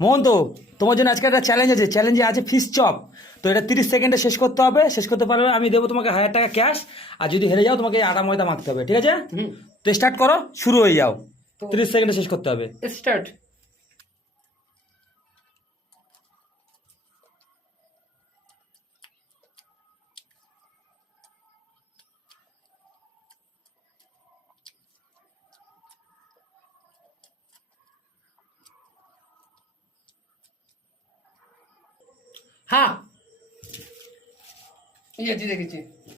মোহন তো তোমার জন্য আজকে একটা চ্যালেঞ্জ আছে, চ্যালেঞ্জে আছে ফিশ চপ। তো এটা 30 সেকেন্ডে শেষ করতে হবে, শেষ করতে পারলে আমি দেবো তোমাকে 1000 টাকা ক্যাশ। আর যদি হেরে যাও তোমাকে আটা ময়দা মাখতে হবে, ঠিক আছে? হুম। তো স্টার্ট করো, শুরু হয়ে যাও। তো 30 সেকেন্ডে শেষ করতে হবে। স্টার্ট। হ্যাঁ, এই দেখেছি।